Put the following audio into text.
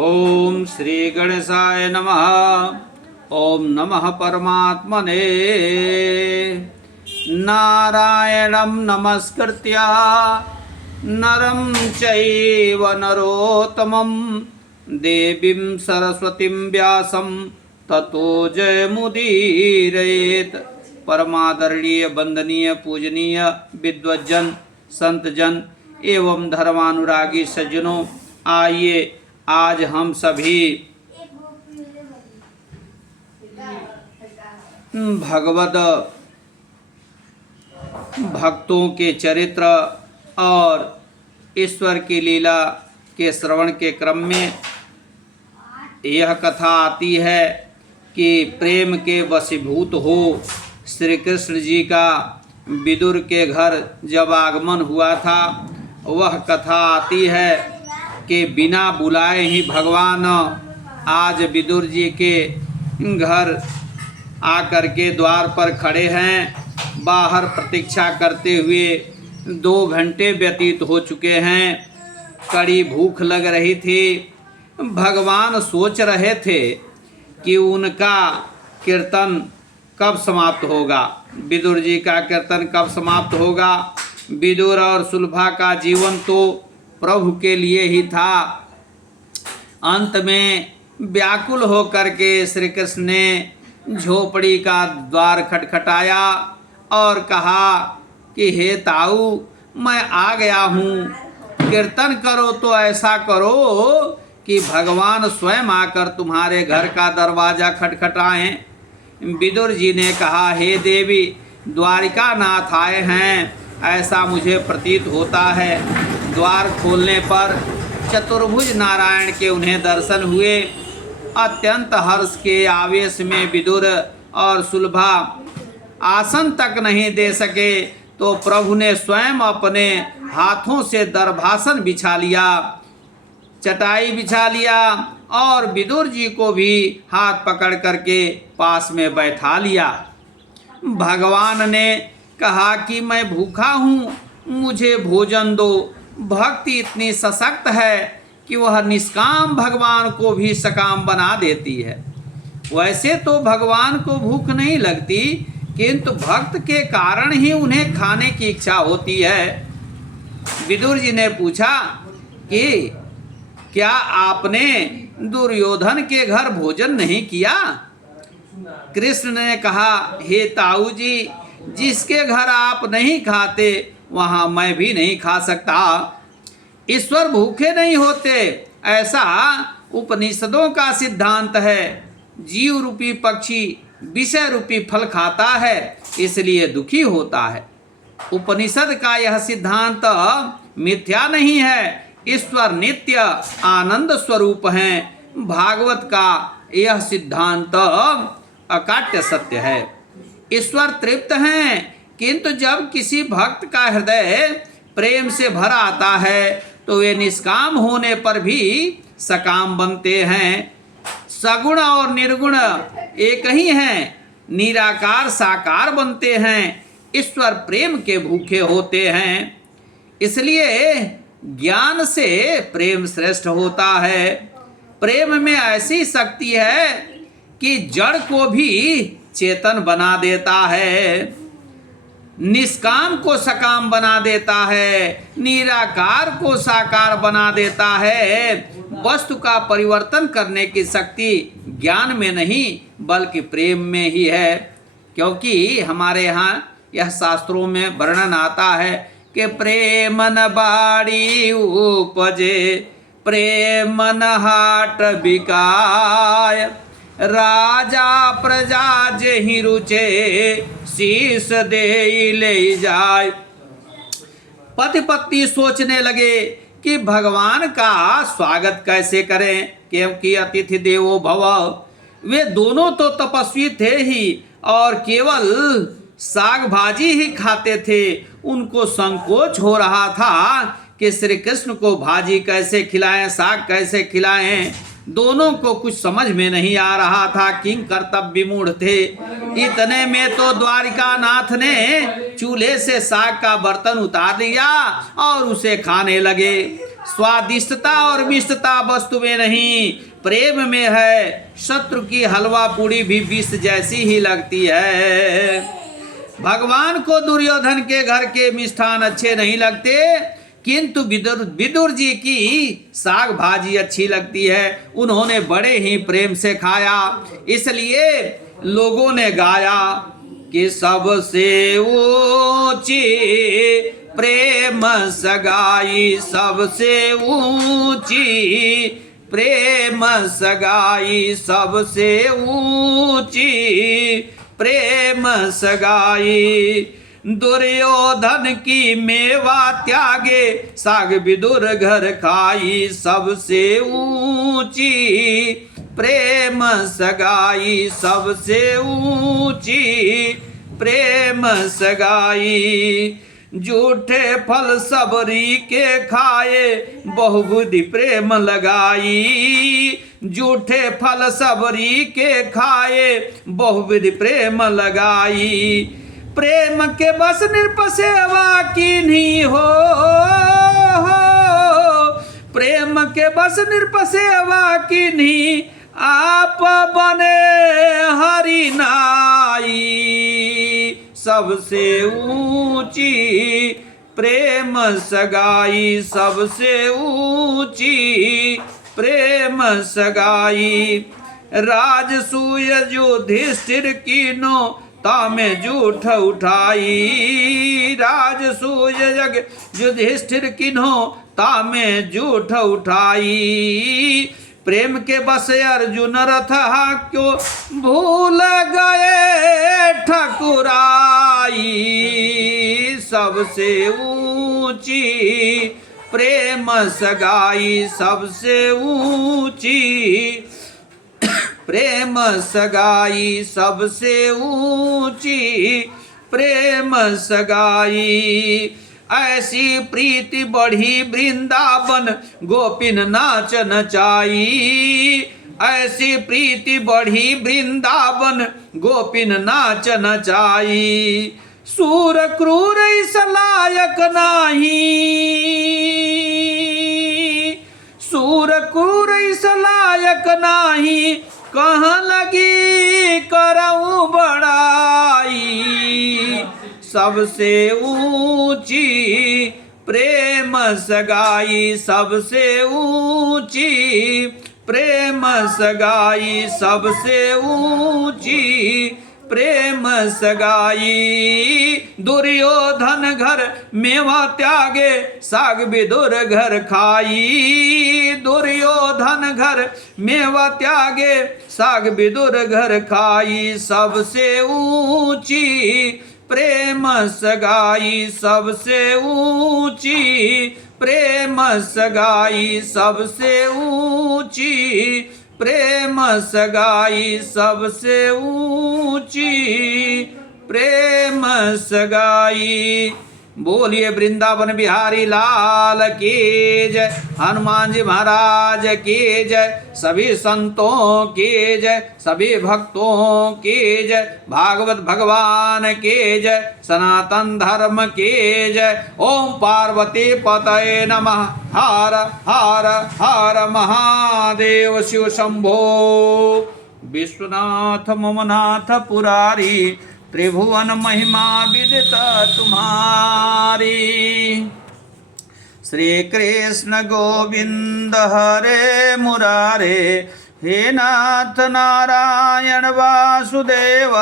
ओम श्री गणेशाय नमः। ओम नमः परमात्मने। नारायणं नमस्कृत्य नरं चैव नरोत्तमं देवीं सरस्वतीं व्यासं ततो जयमुदीरयेत्। परमादरणीय वंदनीय पूजनीय विद्वज्जन संतजन एवं धर्मानुरागी सज्जनों, आइए आज हम सभी भगवत भक्तों के चरित्र और ईश्वर की लीला के श्रवण के क्रम में यह कथा आती है कि प्रेम के वशीभूत हो श्री कृष्ण जी का विदुर के घर जब आगमन हुआ था, वह कथा आती है कि बिना बुलाए ही भगवान आज विदुर जी के घर आकर के द्वार पर खड़े हैं। बाहर प्रतीक्षा करते हुए 2 घंटे व्यतीत हो चुके हैं। कड़ी भूख लग रही थी। भगवान सोच रहे थे कि उनका कीर्तन कब समाप्त होगा, विदुर जी का कीर्तन कब समाप्त होगा। विदुर और सुलभा का जीवन तो प्रभु के लिए ही था। अंत में व्याकुल होकर के श्री कृष्ण ने झोपड़ी का द्वार खटखटाया और कहा कि हे ताऊ, मैं आ गया हूँ, कीर्तन करो तो ऐसा करो कि भगवान स्वयं आकर तुम्हारे घर का दरवाजा खटखटाएं। विदुर जी ने कहा, हे देवी, द्वारिका नाथ आए हैं ऐसा मुझे प्रतीत होता है। द्वार खोलने पर चतुर्भुज नारायण के उन्हें दर्शन हुए। अत्यंत हर्ष के आवेश में विदुर और सुलभा आसन तक नहीं दे सके तो प्रभु ने स्वयं अपने हाथों से दरभासन बिछा लिया, चटाई बिछा लिया और विदुर जी को भी हाथ पकड़ करके पास में बैठा लिया। भगवान ने कहा कि मैं भूखा हूँ, मुझे भोजन दो। भक्ति इतनी सशक्त है कि वह निष्काम भगवान को भी सकाम बना देती है। वैसे तो भगवान को भूख नहीं लगती, किंतु भक्त के कारण ही उन्हें खाने की इच्छा होती है। विदुर जी ने पूछा कि क्या आपने दुर्योधन के घर भोजन नहीं किया? कृष्ण ने कहा, हे ताऊ जी, जिसके घर आप नहीं खाते वहां मैं भी नहीं खा सकता। ईश्वर भूखे नहीं होते, ऐसा उपनिषदों का सिद्धांत है। जीव रूपी पक्षी विषय रूपी फल खाता है, इसलिए दुखी होता है। उपनिषद का यह सिद्धांत मिथ्या नहीं है। ईश्वर नित्य आनंद स्वरूप हैं। भागवत का यह सिद्धांत अकाट्य सत्य है। ईश्वर तृप्त हैं, किंतु जब किसी भक्त का हृदय प्रेम से भर आता है तो वे निष्काम होने पर भी सकाम बनते हैं। सगुण और निर्गुण एक ही हैं, निराकार साकार बनते हैं। ईश्वर प्रेम के भूखे होते हैं, इसलिए ज्ञान से प्रेम श्रेष्ठ होता है। प्रेम में ऐसी शक्ति है कि जड़ को भी चेतन बना देता है, निष्काम को सकाम बना देता है, निराकार को साकार बना देता है। वस्तु का परिवर्तन करने की शक्ति ज्ञान में नहीं बल्कि प्रेम में ही है। क्योंकि हमारे यहाँ यह शास्त्रों में वर्णन आता है कि प्रेमन बाड़ी उपजे प्रेमन हाट बिकाय, राजा प्रजा जेहि रुचे शीश दे ले जाए। पति पत्नी सोचने लगे कि भगवान का स्वागत कैसे करें, क्योंकि अतिथि देवो भव। वे दोनों तो तपस्वी थे ही और केवल साग भाजी ही खाते थे। उनको संकोच हो रहा था कि श्री कृष्ण को भाजी कैसे खिलाएं, साग कैसे खिलाएं। दोनों को कुछ समझ में नहीं आ रहा था, किंग कर्तव्य विमूढ़ थे। इतने में तो द्वारिका नाथ ने चूल्हे से साग का बर्तन उतार दिया और उसे खाने लगे। स्वादिष्टता और मिष्टता वस्तु में नहीं, प्रेम में है। शत्रु की हलवा पूड़ी भी विष जैसी ही लगती है। भगवान को दुर्योधन के घर के मिष्ठान अच्छे नहीं लगते, किंतु विदुर जी की साग भाजी अच्छी लगती है। उन्होंने बड़े ही प्रेम से खाया, इसलिए लोगों ने गाया कि सबसे ऊंची प्रेम सगाई, सबसे ऊंची प्रेम सगाई, सबसे ऊंची प्रेम सगाई। दुर्योधन की मेवा त्यागे, साग विदुर घर खाई, सबसे ऊंची प्रेम सगाई, सबसे ऊंची प्रेम सगाई। झूठे फल सबरी के खाए, बहुबुद्धि प्रेम लगाई। झूठे फल सबरी के खाए, बहुविधि प्रेम लगाई। प्रेम के बस नृप सेवा कीन्ही हो, प्रेम के बस नृप सेवा कीन्ही, आप बने हरि नाई। सबसे ऊंची प्रेम सगाई, सबसे ऊंची प्रेम सगाई। राजसूय युधिष्ठिर कीनो, तामे झूठ उठाई। राजसूय युधिष्ठिर किन्हो, तामे झूठ उठाई। प्रेम के बस अर्जुन रथ क्यों भूल गए ठकुराई। सबसे ऊंची प्रेम सगाई, सबसे ऊंची प्रेम सगाई, सबसे ऊंची प्रेम सगाई। ऐसी प्रीति बढ़ी वृंदावन, गोपिन नाच नचाई। ऐसी प्रीति बढ़ी वृंदावन, गोपिन नाच नचाई। सूर क्रूर इस लायक नाही, सूर क्रूर इस लायक नाही, कहाँ लगी करऊं बड़ाई। सबसे ऊंची प्रेम सगाई, सबसे ऊंची प्रेम सगाई, सबसे ऊंची प्रेम सगाई। दुर्योधन घर मेवा त्यागे, साग विदुर घर खाई। दुर्योधन घर मेवा त्यागे, साग विदुर घर खाई। सबसे ऊंची प्रेम सगाई, सबसे ऊंची प्रेम सगाई, सबसे ऊंची प्रेम सगाई, सबसे ऊंची प्रेम सगाई। बोलिए वृंदावन बिहारी लाल की जय, हनुमान जी महाराज की जय, सभी संतों की जय, सभी भक्तों की जय, भागवत भगवान की जय, सनातन धर्म की जय। ओम पार्वती पतये नमः। हर हर हर महादेव शिव शंभो। विश्वनाथ ममनाथ पुरारी, त्रिभुवन महिमा विदित तुम्हारी। श्री कृष्ण गोविंद हरे मुरारे, हे नाथ नारायण वासुदेव।